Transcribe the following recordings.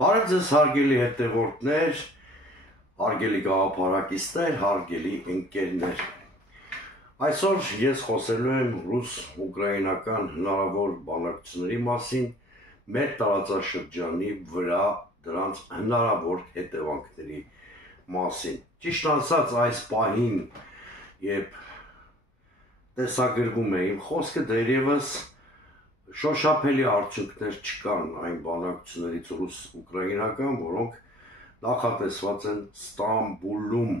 Բարև ձեզ հարգելի հետևորդներ, հարգելի գաղափարակիցներ, հարգելի ընկերներ։ Այսօր ես խոսելու եմ ռուս-ուկրաինական հնարավոր բանակցությունների մասին, մեր տարածաշրջանի վրա դրանց հնարավոր հետևանքների մասին։ Ճիշտ ասած, այս պահին, երբ տեսագրվում է իմ խոսքը, դեռևս շոշափելի արդյունքներ չկան այն բանակցություններից ռուս-ուկրաինական, որոնք նախատեսված են Ստամբուլում։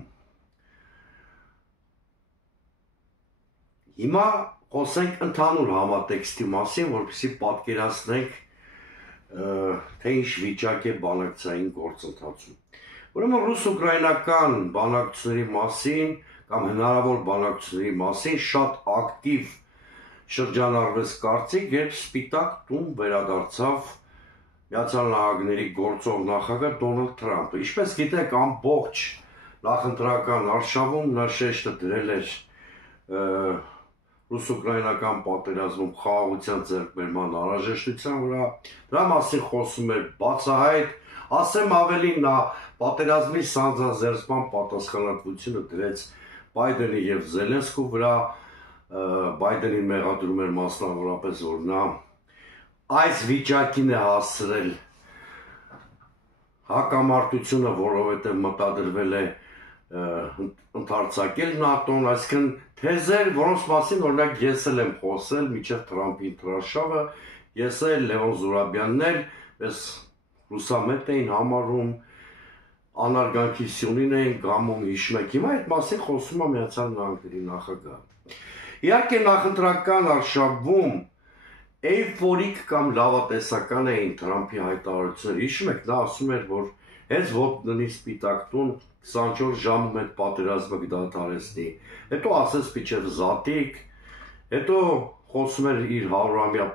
Հիմա խոսենք ընդհանուր համատեքստի մասին, որպեսզի պատկերացնենք, թե ինչ վիճակ է բանակցային գործընթացում։ Ուրեմն ռուս-ուկրաինական բանակցությունների մասին կամ հնարավոր բանակցությունների մասին շատ ակտիվ շրջանառվեց կարծիք, երբ Սպիտակ տուն վերադարձավ Միացյալ Նահանգների գործող նախագահ Դոնալդ Թրամփը։ Ինչպես գիտեք, ամբողջ նախընտրական արշավում նա շեշտը դրել էր ռուս-ուկրաինական պատերազմում խաղաղության ձեռքբերման անհրաժեշտության վրա։ Դրա մասին խոսում էր բացահայտ, ասեմ ավելին, նա պատերազմի սանձազերծման պատասխանատվությունը դրեց Բայդենի և Զելենսկու վրա։ Բայդենին մեղադրում էր մասնավորապես, որ նա այս վիճակին է հասցրել հակամարտությունը, որովհետև մտադրվել է ընդարձակել ՆԱՏՕ-ն, այսինքն թեզեր, որոնց մասին օրինակ ես էլ եմ խոսել մինչև Թրամփի ընտրարշավը, ես էլ Լևոն Զուրաբյանն էլ, ես լուսամետ էին համարում, անարգանքի սյունին էին գամում, հիշում եք, հիմա այդ մասին խոսում է Միացյալ Նահանգների նախագահը։ Իհարկե նախընտրական արշավում էյֆորիկ կամ լավատեսական էին Թրամփի հայտարարությունները, հիշում եք, նա ասում էր, որ հենց ոտնի Սպիտակ տուն 24 ժամում այդ պատերազմը կդադարեցնի, հետո ասեց մինչև Զատիկ, հետո խոսում էր իր 100-ամյա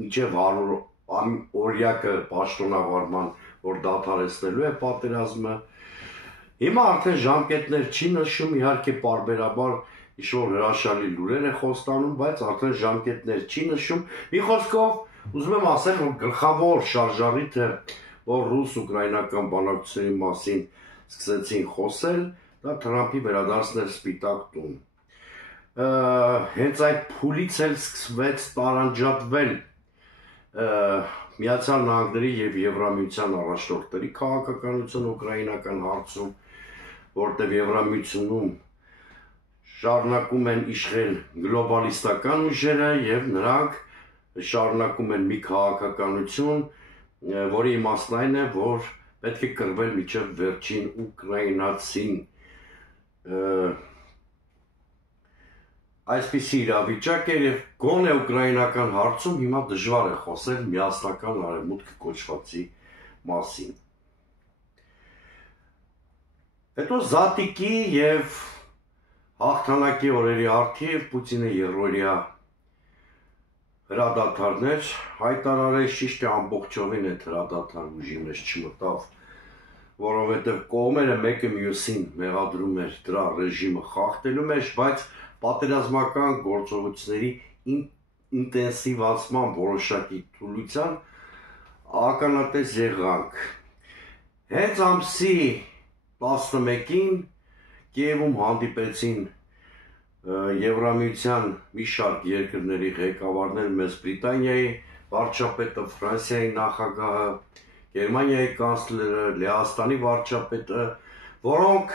մինչև 100-օրյակը պաշտոնավարման, որ դադարեցնելու է պատերազմը։ Հիմա արդեն ժամկետներ չի նշում, իհարկե պարբերաբար ինչ-որ հրաշալի լուրեր է խոստանում, բայց արդեն ժամկետներ չի նշում։ Մի խոսքով ուզում եմ ասել, որ գլխավոր շարժառիթը, որ ռուս-ուկրաինական բանակցությունների մասին սկսեցին խոսել, դա Թրամփի վերադարձն էր Սպիտակ տուն։ Հենց այդ փուլից էլ սկսվեց տարանջատվել Միացյալ Նահանգների և Եվրամիության առաջնորդների քաղաքականությունը ուկրաինական հարցում, որտեղ Եվրամիությունում շարունակում են իշխել գլոբալիստական ուժերը և նրանք շարունակում են մի քաղաքականություն, որի իմաստն այն է, որ պետք է կռվել մինչև վերջին ուկրաինացին։ Այսպիսի իրավիճակ է և գոնե ուկրաինական հարցում հիմա դժվար է խոսել միասնական արևմուտք կոչվածի մասին։ Հետո Զատիկի և հաղթանակի օրերի առթիվ Պուտինը եռօրյա հրադադարներ հայտարարեց, ճիշտ է ամբողջովին այդ հրադադար ուժի մեջ չմտավ, որովհետև կողմերը մեկը մյուսին մեղադրում էր դրա ռեժիմը խախտելու մեջ, բայց պատերազմական գործողությունների ինտենսիվացման որոշակի թուլության ականատես եղանք։ Հենց ամսի 11-ին Կիևում հանդիպեցին Եվրամիության մի շարք երկրների ղեկավարներ, Մեծ Բրիտանիայի վարչապետը, Ֆրանսիայի նախագահը, Գերմանիայի կանցլերը, Լեհաստանի վարչապետը, որոնք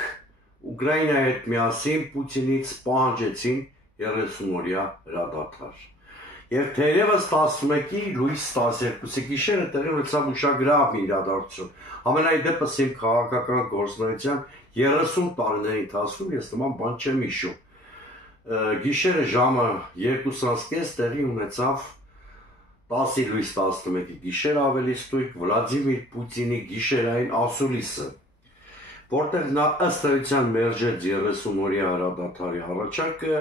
Ուկրաինայի հետ միասին Պուտինից պահանջեցին 30-օրյա հրադադար։ Եվ թերևս 11-ի լույս 12-ի գիշերը տեղի ունեցավ ուշագրավ իրադարձություն։ Համենայն դեպս իմ քաղաքական գործունեության 30 տարիների ընթացքում ես նման բան չեմ հիշում։ Գիշերը ժամը 2:30 տեղի ունեցավ 10-ի լույս 11-ի գիշերը ավելի ստույգ Վլադիմիր Պուտինի գիշերային ասուլիսը, որտեղ նա ըստ էության մերժեց 30-օրյա հրադադարի առաջարկը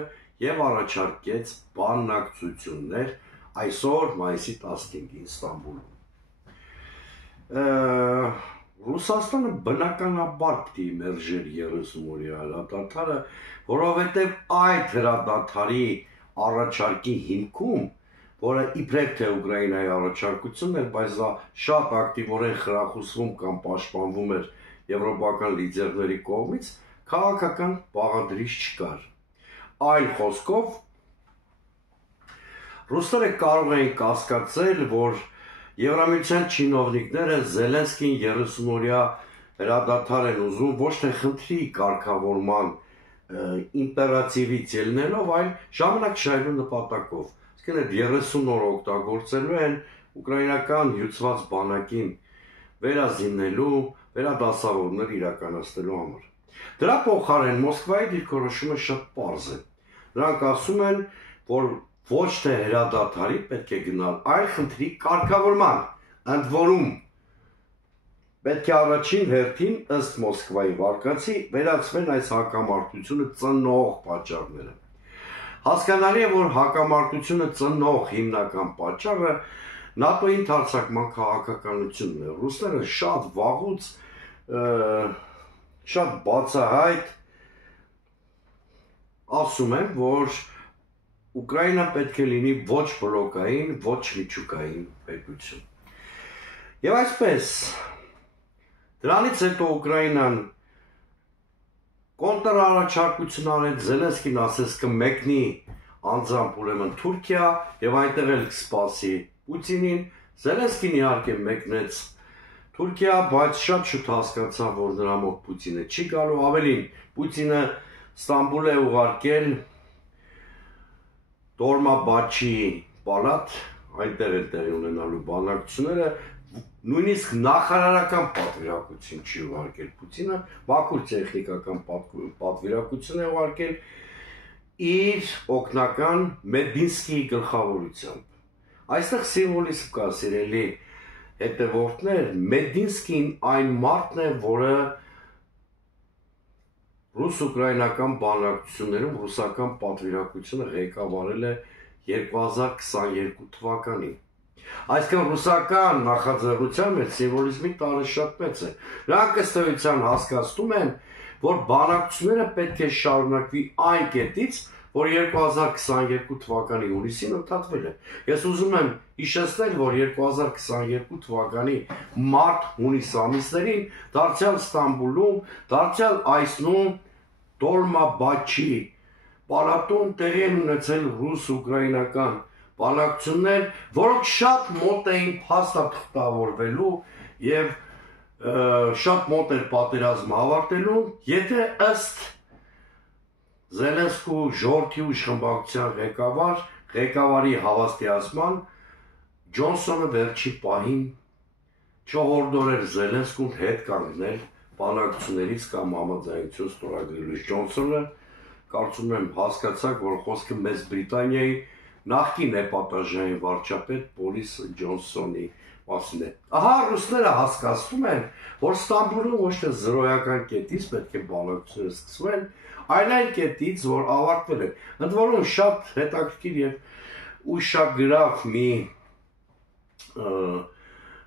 և առաջարկեց բանակցություններ այսօր մայիսի 15-ին Ստամբուլում։ Ռուսաստանը բնականաբար պիտի մերժեր 30-օրյա հրադադարը, որովհետև այդ հրադադարի առաջարկի հիմքում որը իբրև թե Ուկրաինայի առաջարկությունն էր, բայց դա շատ ակտիվորեն խրախուսվում կամ պաշտպանվում էր եվրոպական լիդերների կողմից, քաղաքական բաղադրիչ չկար։ Այլ խոսքով, ռուսները կարող էին կասկածել, որ Եվրամիության չինովնիկները Զելենսկին 30-օրյա հրադադար են ուզում ոչ թե խնդրի կարգավորման իմպերատիվից ելնելով, այլ ժամանակ շահելու նպատակով։ Իսկ այդ 30 օր օգտագործելու են ուկրաինական հյուծված բանակին վերազինելու, վերադասավորներ իրականացնելու համար։ Դրա փոխարեն Մոսկվայի դիրքորոշումը շատ պարզ է։ Նրանք ասում են, որ ոչ թե հրադադարի պետք է գնալ, այլ խնդրի կարգավորման, ընդ որում պետք է առաջին հերթին ըստ Մոսկվայի վարկածի վերացվեն այս հակամարտությունը ծնող պատճառները։ Հասկանալի է, որ հակամարտությունը ծնող հիմնական պատճառը ՆԱՏՕ-ի ընդարձակման քաղաքականությունն է։ Ռուսները շատ վաղուց շատ բացահայտ ասում են, որ Ուկրաինան պետք է լինի ոչ բլոկային, ոչ միջուկային պետություն։ Եվ այսպես, դրանից հետո Ուկրաինան կոնտրառաջարկություն արեց, Զելենսկին ասեց կմեկնի անձամբ ուրեմն Թուրքիա եւ այնտեղ էլ կսպասի Պուտինին, Զելենսկին իհարկե մեկնեց Թուրքիա, բայց շատ շուտ հասկացավ, որ նրա մոտ Պուտինը չի գալու, ավելին Պուտինը Ստամբուլ է ուղարկել Դորմաբաչի պալատ, այնտեղ էլ տեղի ունենալու բանակցությունները, նույնիսկ նախարարական պատվիրակություն չի ուղարկել Պուտինը, Բաքու տեխնիկական պատվիրակություն է ուղարկել իր օգնական Մեդինսկիի գլխավորությամբ։ Այստեղ սիմվոլիզմ կա, սիրելի հետևորդներ, Մեդինսկին այն մարդն է, որը ռուս-ուկրաինական բանակցություններում ռուսական պատվիրակությունը ղեկավարել է 2022 թվականին։ Այսինքն ռուսական նախաձեռնության մեջ սիմվոլիզմի տարը շատ մեծ է։ Նրանք ըստ էության հասկացնում են, որ բանակցությունները պետք է շարունակվի այն կետից, որ 2022 թվականի հունիսին ընդհատվել է։ Ես ուզում եմ հիշեցնել, որ 2022 թվականի մարտ-հունիս ամիսներին դարձյալ Ստամբուլում, դարձյալ այսնում Դորմաբաչի պալատում տեղի են ունեցել ռուս-ուկրաինական բանակցություններ, որոնք շատ մոտ էին փաստաթղթավորվելու եւ շատ մոտ էր պատերազմը ավարտելու, եթե ըստ Զելենսկու ժողովրդի ուժխմբակցության ղեկավարի հավաստիացման Ջոնսոնը վերջի պահին չհորդորեր Զելենսկուն հետ կանգնել բանակցություններից կամ համաձայնություն ստորագրելուց։ Ջոնսոնը կարծում եմ հասկացաք, որ խոսքը Մեծ Բրիտանիայի նախկին էպատաժային վարչապետ Բորիս Ջոնսոնի մասին է։ Ահա ռուսները հասկացնում են, որ Ստամբուլում ոչ թե զրոյական կետից պետք է բանակցությունները սկսվեն, այլ այն կետից, որ ավարտվել է։ Ընդ որում շատ հետաքրքիր եւ ուշագրավ մի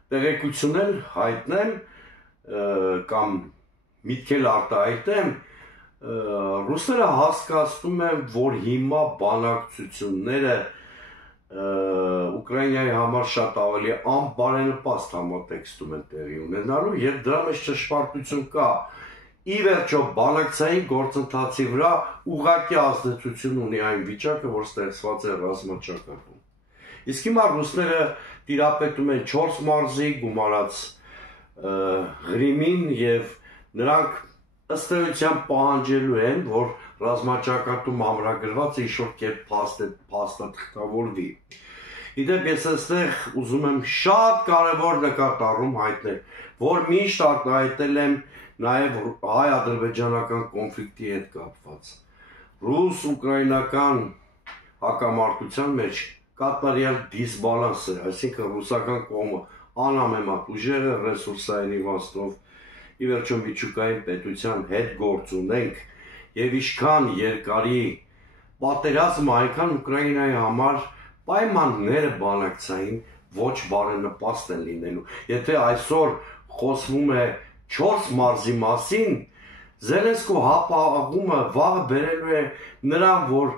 տեղեկություն էլ հայտնեմ կամ միտքել արտահայտեմ, ռուսները հասկացնում են, որ հիմա բանակցությունները Ուկրաինայի համար շատ ավելի անբարենպաստ համատեքստում են տեղի ունենալու եւ դրա մեջ ճշմարտություն կա։ Ի վերջո բանակցային գործընթացի վրա ուղղակի ազդեցություն ունի այն վիճակը, որ ստեղծված է ռազմաճակատում։ Իսկ հիմա ռուսները տիրապետում են 4 մարզի գումարած Ղրիմին եւ նրանք ըստ էության պահանջելու են, որ ռազմաճակատում ամրագրված ինչ-որ կերպ փաստաթղթավորվի։ Իդեպ ես այստեղ ուզում եմ շատ կարևոր նկատառում հայտնել, որ միշտ արտահայտել եմ նաև հայ-ադրբեջանական կոնֆլիկտի հետ կապված։ Ռուս-ուկրաինական հակամարտության մեջ կատարյալ դիսբալանս է, այսինքն ռուսական կողմը անհամեմատ ուժեղ է ռեսուրսային իմաստով, ի վերջո միջուկային պետության հետ գործ ունենք եւ ինչքան երկարի պատերազմը, այնքան Ուկրաինայի համար պայմանները բանակցային ոչ բարենպաստ են լինելու։ Եթե այսօր խոսվում է 4 մարզի մասին, Զելենսկու հապաղումը վաղը բերելու է նրան, որ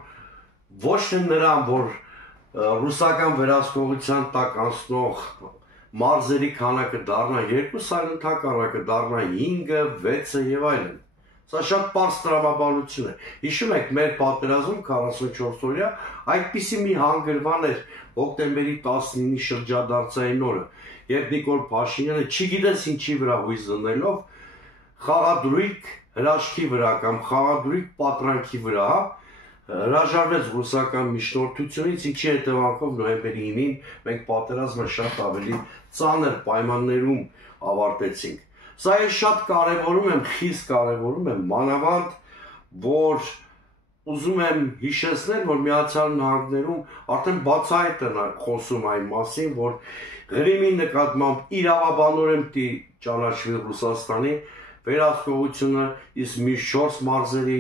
ոչ թե նրան, որ ռուսական վերահսկողության տակ անցնող մարզերի քանակը դառնա 2, այլ ընդհակառակը դառնա 5, 6 եւ այլն։ Սա շատ պարզ տրամաբանություն է։ Հիշում եք, մեր պատերազմում 44-օրյա այդպիսի մի հանգրվան էր հոկտեմբերի 19-ի շրջադարձային օրը, երբ Նիկոլ Փաշինյանը չգիտես ինչի վրա հույս դնելով խաղադրույք հրաշքի վրա կամ խաղադրույք պատրանքի վրա հրաժարվեց ռուսական միջնորդությունից, ինչի հետևանքով նոյեմբերի 9-ին մենք պատերազմը շատ ավելի ծանր պայմաններում ավարտեցինք։ Սա ես շատ կարևորում եմ, խիստ կարևորում եմ, մանավանդ, որ ուզում եմ հիշեցնել, որ Միացյալ Նահանգներում արդեն բացահայտ են խոսում այն մասին, որ Ղրիմի նկատմամբ իրավաբանորեն պիտի ճանաչվի Ռուսաստանի վերահսկողությունը, իսկ մյուս 4 մարզերի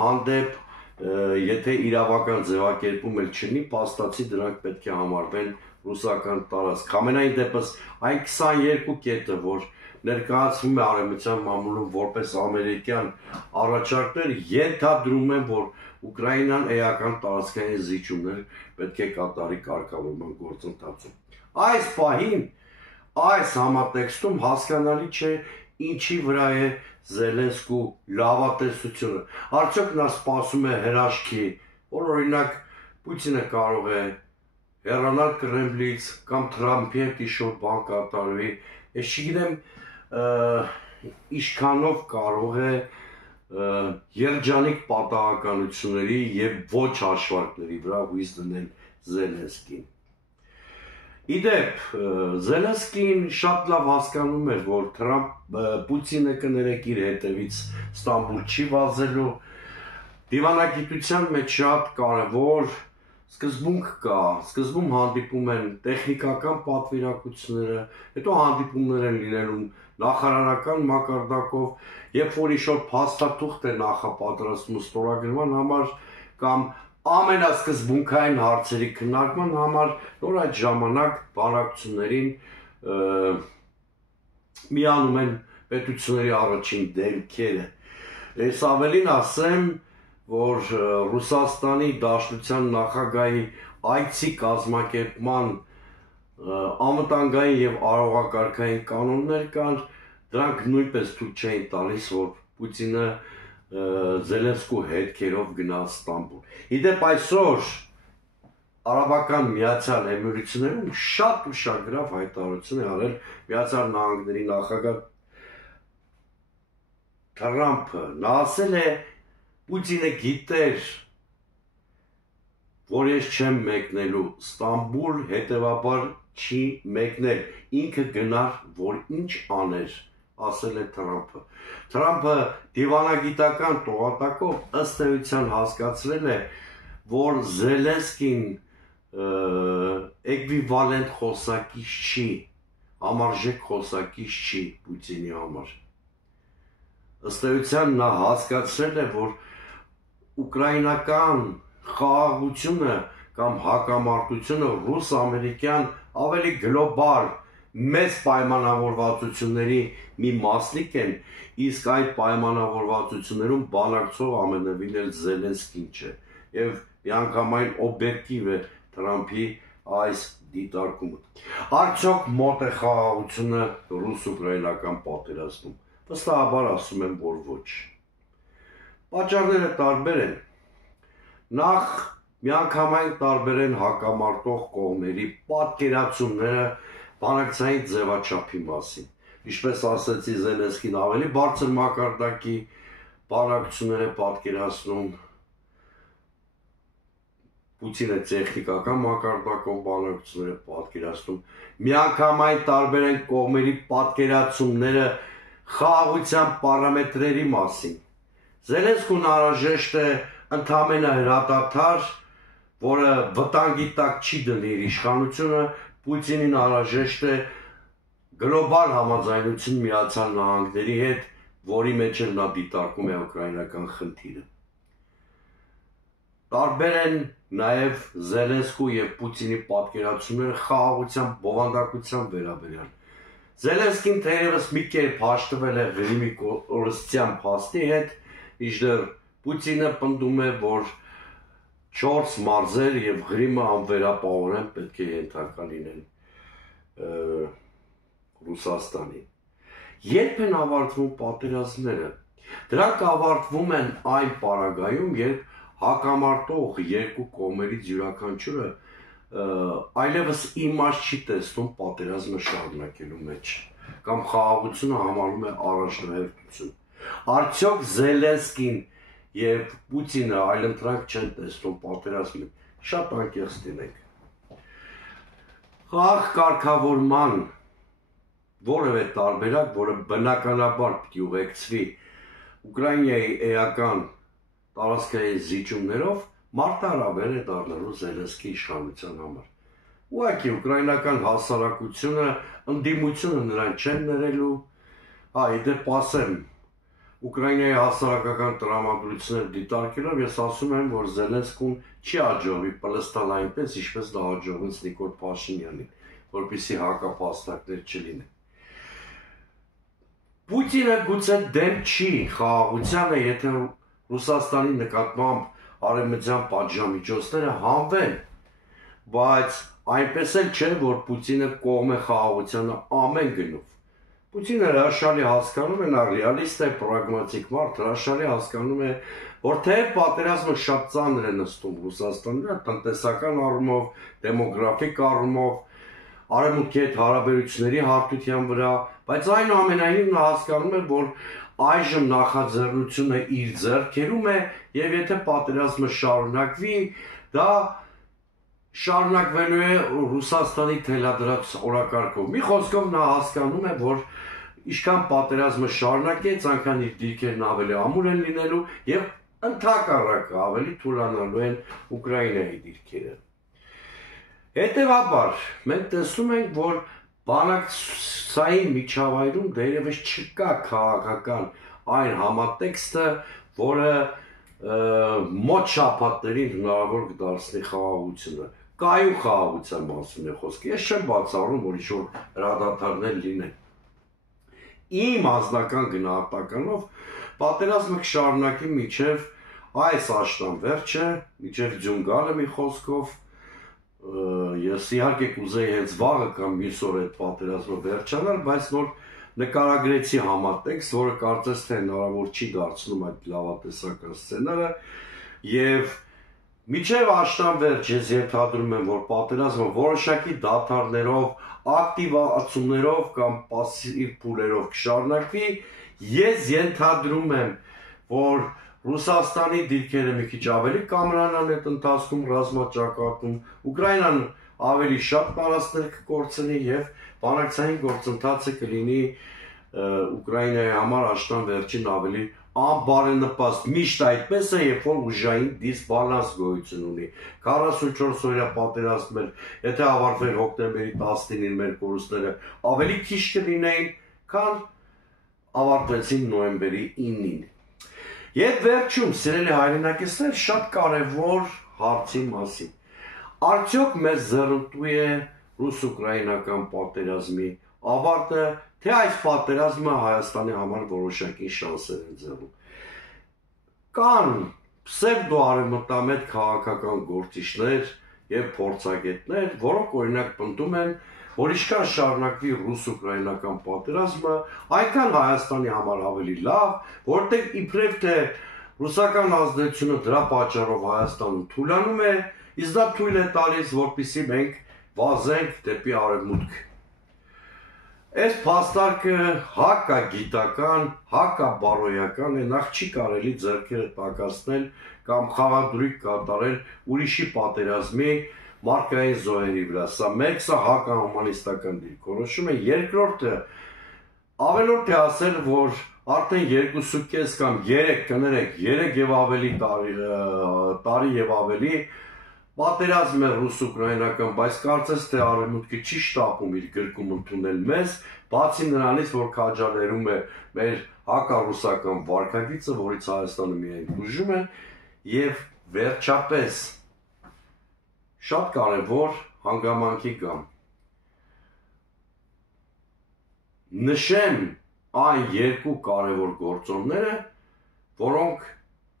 հանդեպ, եթե իրավական ձևակերպում էլ չլինի, փաստացի դրանք պետք է համարվեն ռուսական տարածք։ Համենայն դեպս այն 22 կետը, որ ներկայացվում է Արևմտյան մամուլում որպես ամերիկյան առաջարկներ, ենթադրում են, որ Ուկրաինան էական տարածքային զիջումներ պետք է կատարի կարգավորման գործընթացում։ Այս պահին, այս համատեքստում հասկանալի չէ ինչի վրա է Զելենսկու լավատեսությունը։ Արդյոք նա սպասում է հրաշքի, որ օրինակ Պուտինը կարող է հեռանալ Կրեմլից կամ Թրամփի հետ ինչ-որ բան կատարվի։ Ես չգիտեմ ինչքանով կարող է երջանիկ պատահականությունների եւ ոչ հաշվարկների վրա հույս դնել Զելենսկին։ Իդեպ, Զելենսկին շատ լավ հասկանում էր, որ Պուտինը կներեք իր հետևից Ստամբուլ չի վազելու, դիվանագիտության մեջ շատ կարևոր սկզբունք կա, սկզբում հանդիպում են տեխնիկական պատվիրակությունները, հետո հանդիպումներ են լինելու նախարարական մակարդակով, երբ որ ինչ-որ փաստաթուղթ է նախապատրաստում ստորագրման համար կամ ամենասկզբունքային հարցերի քննարկման համար, նոր այդ ժամանակ բանակցություններին միանում են պետությունների առաջին դեմքերը։ Ես ավելին ասեմ, որ Ռուսաստանի Դաշնության նախագահի այցի կազմակերպման անվտանգային եւ արարողակարգային կանոններ կան, դրանք նույնպես թույլ չէին տալիս, որ Պուտինը Զելենսկու հետքերով գնա Ստամբուլ։ Իդեպ այսօր Արաբական Միացյալ Էմիրություններում շատ ուշագրավ հայտարարություն է արել Միացյալ Նահանգների նախագահ Թրամփը։ Նա ասել է, Պուտինը գիտեր, որ ես չեմ մեկնելու Ստամբուլ, հետևաբար չի մեկնել, ինքը գնար, որ ինչ աներ, ասել է Թրամփը։ Թրամփը դիվանագիտական տողատակով ըստ էության հասկացրել է, որ Զելենսկին էկվիվալենտ խոսակից չի, համարժեք խոսակից չի Պուտինի համար։ Ըստ էության նա հասկացրել է, որ ուկրաինական խաղաղությունը կամ հակամարտությունը ռուս-ամերիկյան ավելի գլոբալ մեծ պայմանավորվածությունների մի մասնիկ են, իսկ այդ պայմանավորվածություններում բանակցող ամենևին էլ Զելենսկին չէ, եւ միանգամայն օբյեկտիվ է Թրամփի այս դիտարկումը։ Արդյոք մոտ է խաղաղությունը ռուս-ուկրաինական պատերազմում։ Վստահաբար ասում եմ, որ ոչ։ Պատճառները տարբեր են։ Նախ միանգամայն տարբեր են հակամարտող կողմերի պատկերացումները բանակցային ձևաչափի մասին։ Ինչպես ասեցի, Զելենսկին ավելի բարձր մակարդակի բանակցություններ է պատկերացնում, Պուտինը տեխնիկական մակարդակով բանակցություններ է պատկերացնում, միանգամայն տարբեր են կողմերի պատկերացումները խաղաղության պարամետրերի մասին։ Զելենսկուն անհրաժեշտ է ընդամենը հրատադար, որը վտանգի տակ չի դնի իր իշխանությունը, Պուտինին անհրաժեշտ է գլոբալ համաձայնություն Միացյալ Նահանգների հետ, որի մեջ էլ նա դիտարկում է ուկրաինական խնդիրը։ Տարբեր են նաև Զելենսկու եւ Պուտինի պատկերացումները խաղաղության բովանդակության վերաբերյալ։ Զելենսկին թերևս մի կերպ հաշտվել է Ղրիմի կորստյան փաստի հետ, մինչդեռ Պուտինը պնդում է, որ 4 մարզեր եւ Ղրիմը անվերապահորեն պետք է ենթակա լինեն Ռուսաստանի։ Երբ են ավարտվում պատերազմները, դրանք ավարտվում են այն պարագայում, երբ հակամարտող երկու կողմերից յուրաքանչյուրը այլևս իմաստ չի տեսնում պատերազմը շարունակելու մեջ, կամ խաղաղությունը համարում է առաջնահերթություն։ Արդյոք Զելենսկին եւ Պուտինը այլընտրանք չեն տեսնում պատերազմին, շատ անկեղծ լինենք։ Խաղաղ կարգավորման որևէ տարբերակ, որը բնականաբար պիտի ուղեկցվի Ուկրաինայի էական տարածքային զիջումներով, մարտահրավեր է դառնալու Զելենսկիի իշխանության համար։ Ուղղակի ուկրաինական հասարակությունը ընդդիմությունը նրան չեն ներելու, իդեպ ասեմ, Ուկրաինայի հասարակական տրամադրությունները դիտարկելով ես ասում եմ, որ Զելենսկուն չի հաջողվի պլստալ այնպես, ինչպես դա հաջողվեց Նիկոլ Փաշինյանին, որպեսզի հակափաստարկներ չլինեն։ Պուտինը գուցե դեմ չի խաղաղությանը, եթե Ռուսաստանի նկատմամբ արևմտյան պատժամիջոցները հանվեն, բայց այնպես էլ չէ, որ Պուտինը կողմ է խաղաղությանը ամեն գնով։ Պուտինը հրաշալի հասկանում է, նա ռեալիստ է, պրագմատիկ մարդ, հրաշալի հասկանում է, որ թեև պատերազմը շատ ծանր է նստում Ռուսաստանի վրա, տնտեսական առումով, դեմոգրաֆիկ առումով, արևմուտքի հետ հարաբերությունների հարթության վրա, բայց այնուամենայնիվ նա հասկանում է, որ այժմ նախաձեռնությունը իր ձեռքերում է, եւ եթե պատերազմը շարունակվի, դա շարունակվելու է Ռուսաստանի թելադրած օրակարգով։ Մի խոսքով նա հասկանում է, որ ինչքան պատերազմը շարունակեց, այնքան իր դիրքերն ավելի ամուր են լինելու եւ ընդհակառակը ավելի թուլանալու են Ուկրաինայի դիրքերը։ Հետևաբար, մենք տեսնում ենք, որ բանակցային միջավայրում դերևս չկա քաղաքական այն համատեքստը, որը մոտ շաբաթներին հնարավոր կդարձնի խաղաղությունը։ Կայուն խաղաղության մասին է խոսքը։ Ես չեմ բացառում, որ ինչ-որ հրադադարներ լինեն։ Իմ անձնական գնահատականով պատերազմը կշարունակի մինչև այս աշնան վերջը, մինչև ձյուն գալը մի խոսքով, ես իհարկե կուզեի հենց վաղը կամ մյուս օր այդ պատերազմը վերջանալ, բայց նոր նկարագրեցի համատեքստ, որը կարծես թե հնարավոր չի դարձնում այդ լավատեսական սցենարը, եւ մինչև աշնան վերջ ես ենթադրում եմ, որ պատերազմը որոշակի դադարներով, ակտիվացումներով կամ պասիվ փուլերով կշարունակվի, ես ենթադրում եմ, որ Ռուսաստանի դիրքերը մի քիչ ավելի կամրանան այդ ընթացքում ռազմաճակատում, Ուկրաինան ավելի շատ տարածքներ կկորցնի եւ բանակցային գործընթացը կլինի Ուկրաինայի համար աշնան վերջին ավելի անբարենպաստ։ Միշտ այդպես է, երբ որ ուժային դիսբալանս գոյություն ունի։ 44 օրյա պատերազմներ, եթե ավարտվեր հոկտեմբերի 19-ին մեր կորուստները, ավելի քիչ կլինեին, քան ավարտվեցին նոյեմբերի 9-ին։ Եվ վերջում, սիրելի հայրենակիցներ, շատ կարևոր հարցի մասին։ Արդյոք մեզ ձեռնտու է ռուս-ուկրաինական պատերազմի ավարտը, թե այս պատերազմը Հայաստանի համար որոշակի շանսեր են ձեռնում։ Կան պսևդոարևմտամետ քաղաքական գործիչներ եւ փորձագետներ, որոնք օրինակ պնդում են, որ ինչքան շարունակվի ռուս-ուկրաինական պատերազմը, այնքան Հայաստանի համար ավելի լավ, որտեղ իբրև թե ռուսական ազդեցությունը դրա պատճառով Հայաստանում թուլանում է, իսկ դա թույլ է տալիս, որպեսզի մենք վազենք դեպի արևմուտք։ Այս փաստարկը հակագիտական, հակաբարոյական է, նախ չի կարելի ձեռքերը տակացնել կամ խաղադրույք կատարել ուրիշի պատերազմի մարկային զոհերի վրա։ Սա մեկը հակահումանիստական դիրքորոշում է, երկրորդը ավելորդ է ասել, որ արդեն 2.5 կամ 3 կներեք, 3 եւ ավելի տարի եւ ավելի պատերազմ է ռուս-ուկրաինական, բայց կարծես թե արևմուտքը չի շտապում իր գրկում ընդունել մեզ, բացի նրանից, որ քաջալերում է մեր հակառուսական վարքագիծը, որից Հայաստանը միայն դժում է, եւ վերջապես շատ կարևոր հանգամանքի գամ։ Նշեմ այն երկու կարևոր գործոնները, որոնք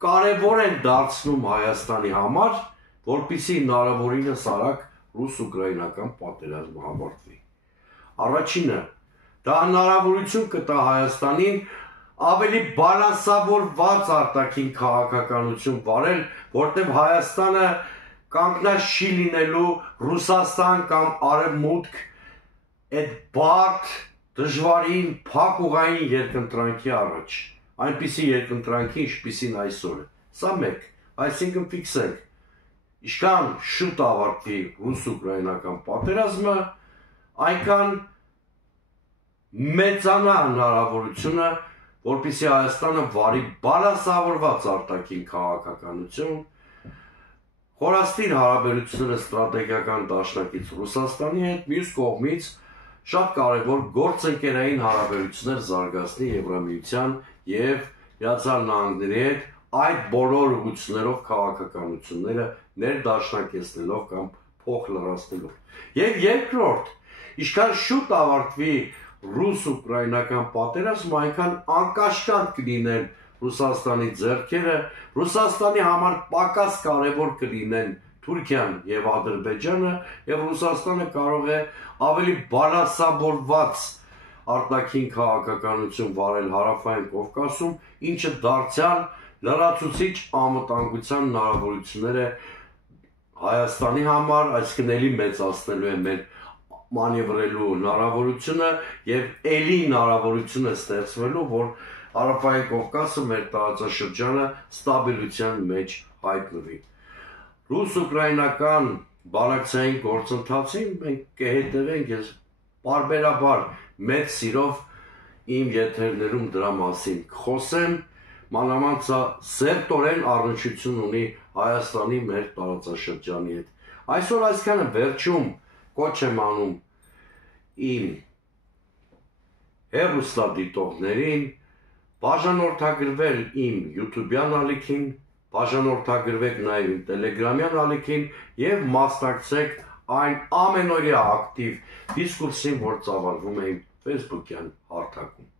կարևոր են դարձնում Հայաստանի համար որպեսզի հնարավորինս արագ ռուս-ուկրաինական պատերազմը ավարտվի։ Առաջինը, դա հնարավորություն կտա Հայաստանին ավելի բալանսավորված արտաքին քաղաքականություն վարել, որտեղ Հայաստանը կանգնած չի լինելու Ռուսաստան կամ Արևմուտք այդ բարդ, դժվարին, փակ ուղային երկընտրանքի առաջ, այնպիսի երկընտրանքի, ինչպիսին այսօր է։ Սա մեկ, այսինքն ֆիքսենք, ինչքան շուտ ավարտվի ռուս-ուկրաինական պատերազմը, այնքան մեծանա հնարավորությունը, որպեսզի Հայաստանը վարի բալանսավորված արտաքին քաղաքականություն, խորացնի հարաբերությունները ստրատեգիական դաշնակից Ռուսաստանի հետ, մյուս կողմից շատ կարևոր գործընկերային հարաբերություններ զարգացնի Եվրամիության և Միացյալ Նահանգների հետ, այդ բոլոր ուղղություններով քաղաքականությունները ներդաշնակեցնելով կամ փոխլրացնելով։ Եվ երկրորդ, ինչքան շուտ ավարտվի ռուս-ուկրաինական պատերազմը, այնքան անկաշկանդ կլինեն Ռուսաստանի ձեռքերը, Ռուսաստանի համար պակաս կարևոր կլինեն Թուրքիան և Ադրբեջանը, և Ռուսաստանը կարող է ավելի բալանսավորված արտաքին քաղաքականություն վարել Հարավային Կովկասում, ինչը դարձյալ լրացուցիչ անվտանգության հնարավորությունները Հայաստանի համար, այսինքն էլի մեծացնելու է մեր մանևրելու հնարավորությունը և էլի հնարավորություն է ստեղծվելու, որ Հարավային Կովկասը մեր տարածաշրջանը ստաբիլության մեջ հայտնվի։ Ռուս-ուկրաինական բանակցային գործընթացին մենք կհետևենք, ես պարբերաբար մեծ սիրով իմ եթերներում դրա մասին խոսեմ, մանավանդ սա սերտորեն առնչություն ունի Հայաստանի մեր տարածաշրջանի հետ։ Այսօր այսքանը վերջում կոչ եմ անում իմ հեռուստադիտողներին բաժանորդագրվել իմ YouTube-յան ալիքին, բաժանորդագրվեք նաև իմ Telegram-յան ալիքին և մասնակցեք այն ամենօրյա ակտիվ դիսկուրսին, որ ծավալվում է իմ Facebook-յան հարթակում։